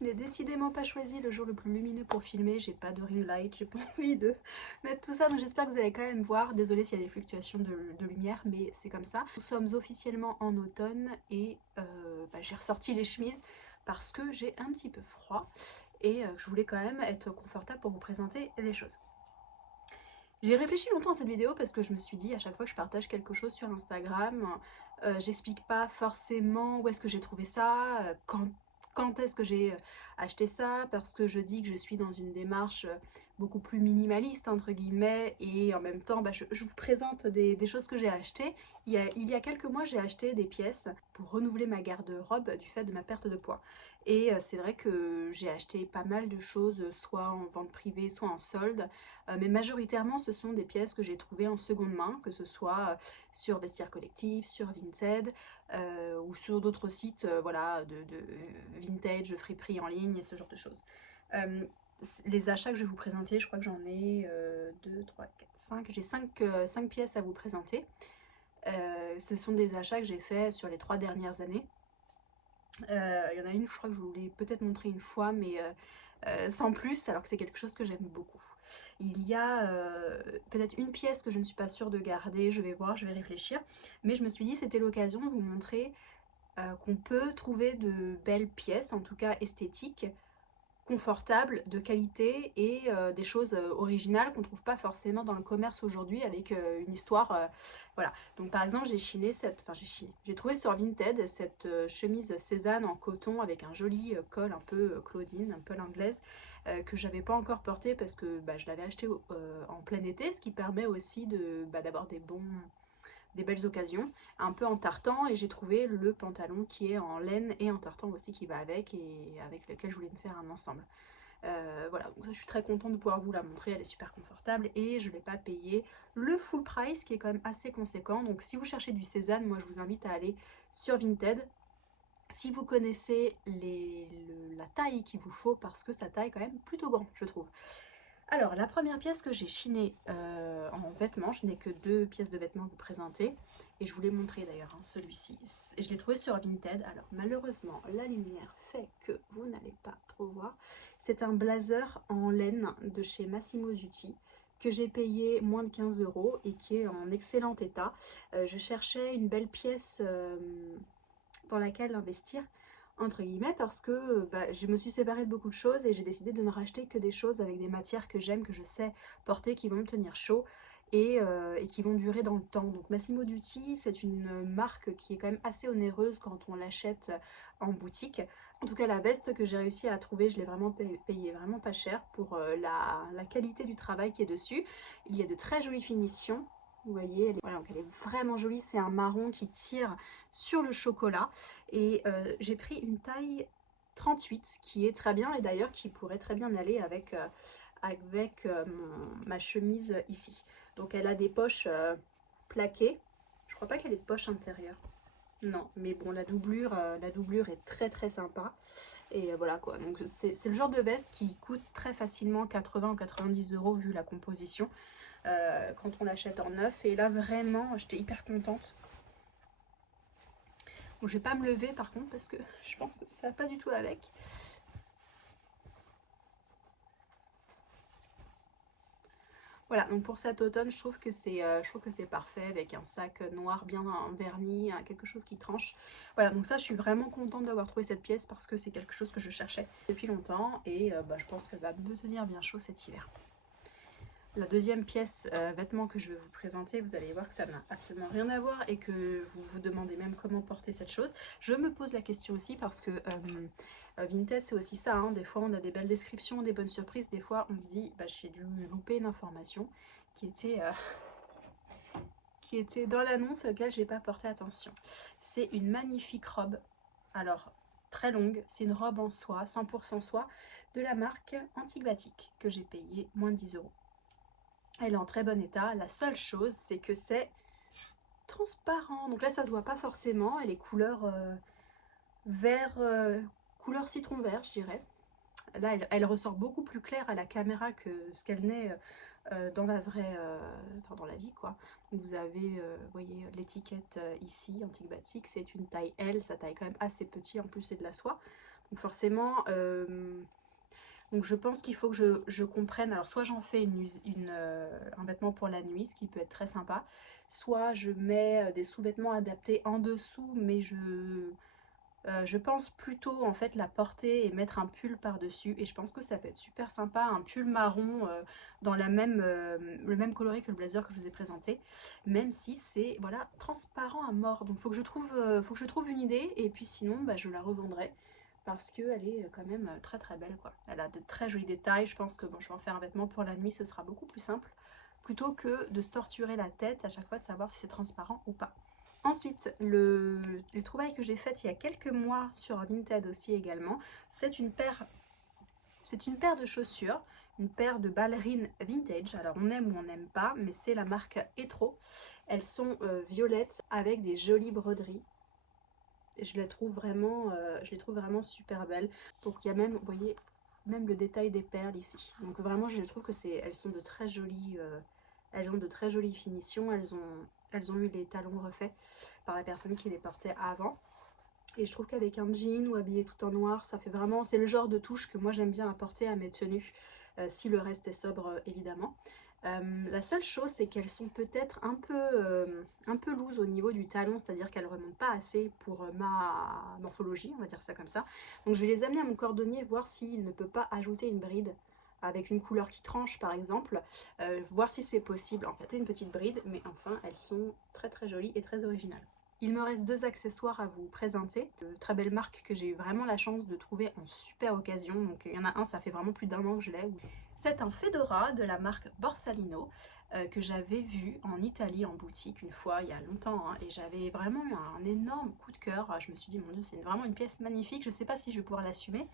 Je n'ai décidément pas choisi le jour le plus lumineux pour filmer, j'ai pas de ring light, j'ai pas envie de mettre tout ça, donc j'espère que vous allez quand même voir. Désolée s'il y a des fluctuations de lumière, mais c'est comme ça. Nous sommes officiellement en automne et j'ai ressorti les chemises parce que j'ai un petit peu froid et je voulais quand même être confortable pour vous présenter les choses. J'ai réfléchi longtemps à cette vidéo parce que je me suis dit à chaque fois que je partage quelque chose sur Instagram, j'explique pas forcément où est-ce que j'ai trouvé ça, quand est-ce que j'ai acheté ça, parce que je dis que je suis dans une démarche beaucoup plus minimaliste entre guillemets, et en même temps je vous présente des choses que j'ai achetées. Il y a quelques mois j'ai acheté des pièces pour renouveler ma garde-robe du fait de ma perte de poids. Et c'est vrai que j'ai acheté pas mal de choses, soit en vente privée, soit en solde. Mais majoritairement ce sont des pièces que j'ai trouvées en seconde main, que ce soit sur Vestiaire Collectif, sur Vinted ou sur d'autres sites voilà, de vintage, friperie en ligne et ce genre de choses. Les achats que je vais vous présenter, je crois que j'en ai 2, 3, 4, 5. J'ai 5 pièces à vous présenter. Ce sont des achats que j'ai faits sur les 3 dernières années. Il y en a une, je crois que je vous l'ai peut-être montré une fois, mais sans plus, alors que c'est quelque chose que j'aime beaucoup. Il y a peut-être une pièce que je ne suis pas sûre de garder, je vais voir, je vais réfléchir, mais je me suis dit c'était l'occasion de vous montrer qu'on peut trouver de belles pièces, en tout cas esthétiques, confortables, de qualité et des choses originales qu'on ne trouve pas forcément dans le commerce aujourd'hui avec une histoire. Voilà. Donc par exemple j'ai trouvé sur Vinted cette chemise Cézanne en coton avec un joli col un peu Claudine, un peu l'anglaise, que j'avais pas encore porté parce que je l'avais acheté en plein été, ce qui permet aussi d'avoir des belles occasions, un peu en tartan, et j'ai trouvé le pantalon qui est en laine et en tartan aussi qui va avec, et avec lequel je voulais me faire un ensemble. Voilà, donc ça, je suis très contente de pouvoir vous la montrer, elle est super confortable et je ne l'ai pas payé le full price qui est quand même assez conséquent. Donc si vous cherchez du Cézanne, moi je vous invite à aller sur Vinted. Si vous connaissez la taille qu'il vous faut, parce que sa taille quand même plutôt grand, je trouve. Alors, la première pièce que j'ai chinée en vêtements, je n'ai que 2 pièces de vêtements à vous présenter. Et je vous l'ai montré d'ailleurs, hein, celui-ci. Je l'ai trouvé sur Vinted. Alors, malheureusement, la lumière fait que vous n'allez pas trop voir. C'est un blazer en laine de chez Massimo Dutti que j'ai payé moins de 15 € et qui est en excellent état. Je cherchais une belle pièce dans laquelle investir, entre guillemets, parce que je me suis séparée de beaucoup de choses et j'ai décidé de ne racheter que des choses avec des matières que j'aime, que je sais porter, qui vont me tenir chaud et qui vont durer dans le temps. Donc Massimo Dutti, c'est une marque qui est quand même assez onéreuse quand on l'achète en boutique. En tout cas, la veste que j'ai réussi à trouver, je l'ai vraiment payée vraiment pas cher pour la qualité du travail qui est dessus. Il y a de très jolies finitions. Vous voyez, elle est vraiment jolie, c'est un marron qui tire sur le chocolat. Et j'ai pris une taille 38 qui est très bien et d'ailleurs qui pourrait très bien aller avec, ma chemise ici. Donc elle a des poches plaquées. Je crois pas qu'elle ait de poche intérieure. Non, mais bon, la doublure est très très sympa. Et voilà quoi, donc c'est le genre de veste qui coûte très facilement 80 ou 90 € vu la composition. Quand on l'achète en neuf, et là vraiment j'étais hyper contente. Bon, je vais pas me lever par contre parce que je pense que ça va pas du tout avec. Voilà, donc pour cet automne, je trouve que c'est parfait avec un sac noir bien verni, quelque chose qui tranche. Voilà, donc ça, je suis vraiment contente d'avoir trouvé cette pièce parce que c'est quelque chose que je cherchais depuis longtemps et je pense qu'elle va me tenir bien chaud cet hiver. La deuxième pièce vêtements que je vais vous présenter, vous allez voir que ça n'a absolument rien à voir et que vous vous demandez même comment porter cette chose. Je me pose la question aussi parce que Vinted c'est aussi ça, hein. Des fois on a des belles descriptions, des bonnes surprises, des fois on se dit j'ai dû louper une information qui était dans l'annonce auquel j'ai pas porté attention. C'est une magnifique robe, alors très longue, c'est une robe en soie, 100% soie, de la marque Antique Batik que j'ai payé moins de 10 €. Elle est en très bon état. La seule chose, c'est que c'est transparent. Donc là, ça se voit pas forcément. Elle est couleur vert, couleur citron vert, je dirais. Là, elle ressort beaucoup plus claire à la caméra que ce qu'elle n'est dans la vraie, dans la vie, quoi. Donc vous avez, vous voyez, l'étiquette ici, Antique Batik, c'est une taille L. Ça taille quand même assez petit. En plus, c'est de la soie. Donc forcément, donc je pense qu'il faut que je comprenne. Alors soit j'en fais un vêtement pour la nuit, ce qui peut être très sympa. Soit je mets des sous-vêtements adaptés en dessous, mais je pense plutôt en fait la porter et mettre un pull par-dessus. Et je pense que ça peut être super sympa, un pull marron dans le même coloris que le blazer que je vous ai présenté. Même si c'est voilà, transparent à mort. Donc faut que je trouve une idée et puis sinon bah, je la revendrai. Parce qu'elle est quand même très très belle quoi. Elle a de très jolis détails. Je pense que bon, je vais en faire un vêtement pour la nuit, ce sera beaucoup plus simple. Plutôt que de se torturer la tête à chaque fois de savoir si c'est transparent ou pas. Ensuite, les trouvailles que j'ai faites il y a quelques mois sur Vinted aussi également, c'est une paire de chaussures, une paire de ballerines vintage. Alors on aime ou on n'aime pas, mais c'est la marque Etro. Elles sont violettes avec des jolies broderies. Et je les trouve vraiment super belles. Donc il y a même, vous voyez, même le détail des perles ici. Donc vraiment, je trouve que elles sont de très jolies, elles ont de très jolies finitions. Elles ont eu les talons refaits par la personne qui les portait avant. Et je trouve qu'avec un jean ou habillé tout en noir, ça fait vraiment, c'est le genre de touche que moi j'aime bien apporter à mes tenues, si le reste est sobre évidemment. La seule chose, c'est qu'elles sont peut-être un peu loose au niveau du talon, c'est-à-dire qu'elles ne remontent pas assez pour ma morphologie, on va dire ça comme ça. Donc je vais les amener à mon cordonnier, voir s'il ne peut pas ajouter une bride avec une couleur qui tranche par exemple, voir si c'est possible. En fait, une petite bride, mais enfin, elles sont très très jolies et très originales. Il me reste 2 accessoires à vous présenter, de très belles marques que j'ai eu vraiment la chance de trouver en super occasion. Donc il y en a un, ça fait vraiment plus d'1 an que je l'ai. C'est un fedora de la marque Borsalino que j'avais vu en Italie en boutique une fois il y a longtemps. Hein, et j'avais vraiment eu un énorme coup de cœur. Je me suis dit, mon Dieu, c'est vraiment une pièce magnifique. Je ne sais pas si je vais pouvoir l'assumer.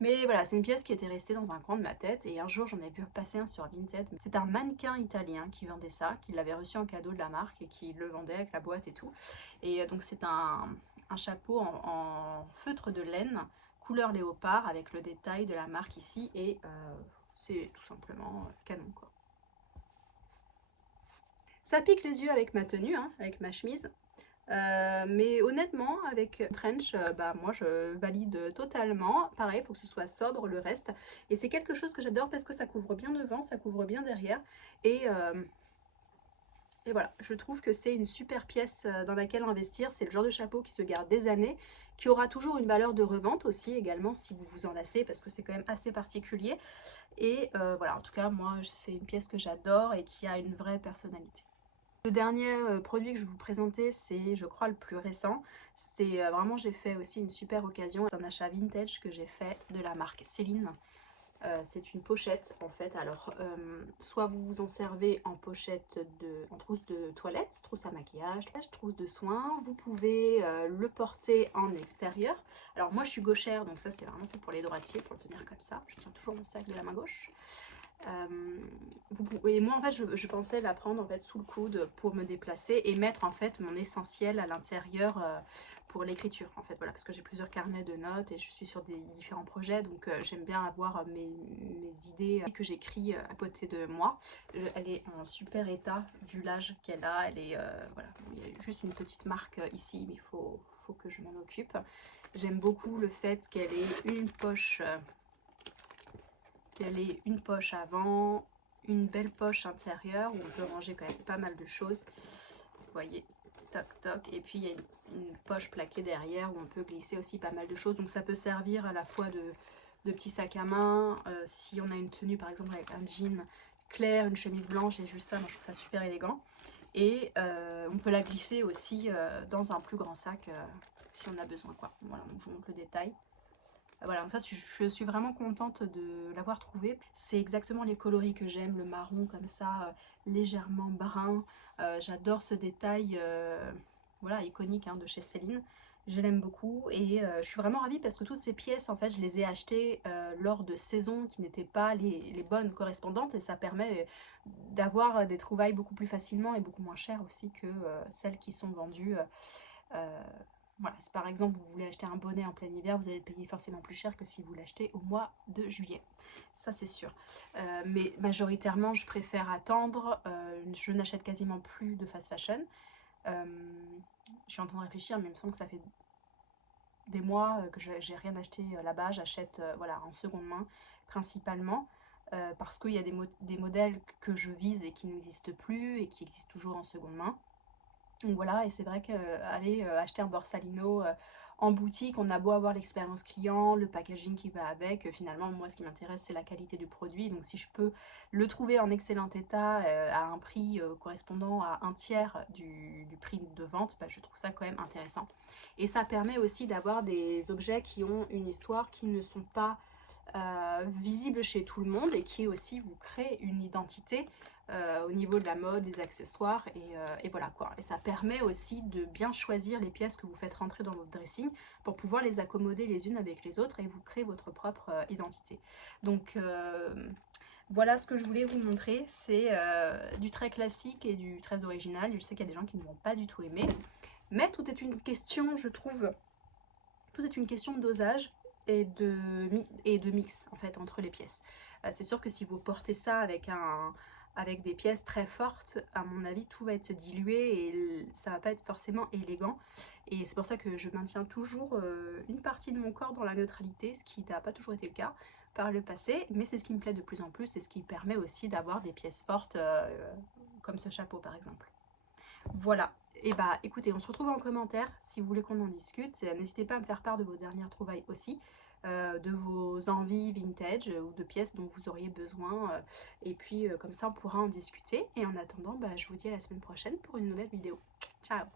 Mais voilà, c'est une pièce qui était restée dans un coin de ma tête et un jour j'en ai vu passer un sur Vinted. C'est un mannequin italien qui vendait ça, qui l'avait reçu en cadeau de la marque et qui le vendait avec la boîte et tout. Et donc c'est un chapeau en feutre de laine, couleur léopard avec le détail de la marque ici et c'est tout simplement canon quoi. Ça pique les yeux avec ma tenue, hein, avec ma chemise. Mais honnêtement, avec trench, bah, moi je valide totalement. Pareil, il faut que ce soit sobre le reste. Et c'est quelque chose que j'adore parce que ça couvre bien devant, ça couvre bien derrière. Et voilà, je trouve que c'est une super pièce dans laquelle investir. C'est le genre de chapeau qui se garde des années, qui aura toujours une valeur de revente aussi également si vous vous en lassez parce que c'est quand même assez particulier. Et voilà, en tout cas, moi c'est une pièce que j'adore et qui a une vraie personnalité. Le dernier produit que je vais vous présenter, c'est je crois le plus récent. C'est vraiment, j'ai fait aussi une super occasion. C'est un achat vintage que j'ai fait de la marque Céline. C'est une pochette en fait. Alors, soit vous vous en servez en pochette, en trousse de toilette, trousse à maquillage, trousse de soins. Vous pouvez le porter en extérieur. Alors moi je suis gauchère, donc ça c'est vraiment fait pour les droitiers, pour le tenir comme ça. Je tiens toujours mon sac de la main gauche. Et moi en fait je pensais la prendre en fait sous le coude pour me déplacer et mettre en fait mon essentiel à l'intérieur pour l'écriture en fait, voilà, parce que j'ai plusieurs carnets de notes et je suis sur des différents projets, donc j'aime bien avoir mes idées que j'écris à côté de moi. Elle est en super état vu l'âge qu'elle a, elle est voilà, il y a juste une petite marque ici mais il faut que je m'en occupe. J'aime beaucoup le fait qu'elle ait une poche avant, une belle poche intérieure où on peut ranger quand même pas mal de choses. Vous voyez, toc toc. Et puis il y a une poche plaquée derrière où on peut glisser aussi pas mal de choses. Donc ça peut servir à la fois de petit sac à main. Si on a une tenue par exemple avec un jean clair, une chemise blanche et juste ça, moi je trouve ça super élégant. Et on peut la glisser aussi dans un plus grand sac si on a besoin quoi. Voilà, donc je vous montre le détail. Voilà, ça je suis vraiment contente de l'avoir trouvé. C'est exactement les coloris que j'aime, le marron comme ça, légèrement brun. J'adore ce détail voilà, iconique hein, de chez Céline. Je l'aime beaucoup et je suis vraiment ravie parce que toutes ces pièces, en fait, je les ai achetées lors de saisons qui n'étaient pas les bonnes correspondantes et ça permet d'avoir des trouvailles beaucoup plus facilement et beaucoup moins chères aussi que celles qui sont vendues. Voilà, si par exemple vous voulez acheter un bonnet en plein hiver, vous allez le payer forcément plus cher que si vous l'achetez au mois de juillet. Ça c'est sûr. Mais majoritairement je préfère attendre. Je n'achète quasiment plus de fast fashion. Je suis en train de réfléchir mais il me semble que ça fait des mois que j'ai rien acheté là-bas, j'achète voilà, en seconde main principalement. Parce qu'il y a des modèles que je vise et qui n'existent plus et qui existent toujours en seconde main. Donc voilà, et c'est vrai qu'aller acheter un Borsalino en boutique, on a beau avoir l'expérience client, le packaging qui va avec, finalement moi ce qui m'intéresse c'est la qualité du produit, donc si je peux le trouver en excellent état à un prix correspondant à un tiers du prix de vente, bah, je trouve ça quand même intéressant. Et ça permet aussi d'avoir des objets qui ont une histoire, qui ne sont pas visibles chez tout le monde et qui aussi vous crée une identité au niveau de la mode, des accessoires et voilà quoi. Et ça permet aussi de bien choisir les pièces que vous faites rentrer dans votre dressing pour pouvoir les accommoder les unes avec les autres et vous créer votre propre identité. Donc voilà ce que je voulais vous montrer, c'est du très classique et du très original. Je sais qu'il y a des gens qui ne vont pas du tout aimer, mais tout est une question, je trouve, tout est une question de dosage et de mix en fait entre les pièces. C'est sûr que si vous portez ça avec des pièces très fortes, à mon avis tout va être dilué et ça va pas être forcément élégant. Et c'est pour ça que je maintiens toujours une partie de mon corps dans la neutralité, ce qui n'a pas toujours été le cas par le passé, mais c'est ce qui me plaît de plus en plus et ce qui permet aussi d'avoir des pièces fortes comme ce chapeau par exemple. Voilà, et bah écoutez, on se retrouve en commentaire si vous voulez qu'on en discute. N'hésitez pas à me faire part de vos dernières trouvailles aussi, de vos envies vintage ou de pièces dont vous auriez besoin. Et puis comme ça on pourra en discuter. Et en attendant, bah, je vous dis à la semaine prochaine pour une nouvelle vidéo. Ciao!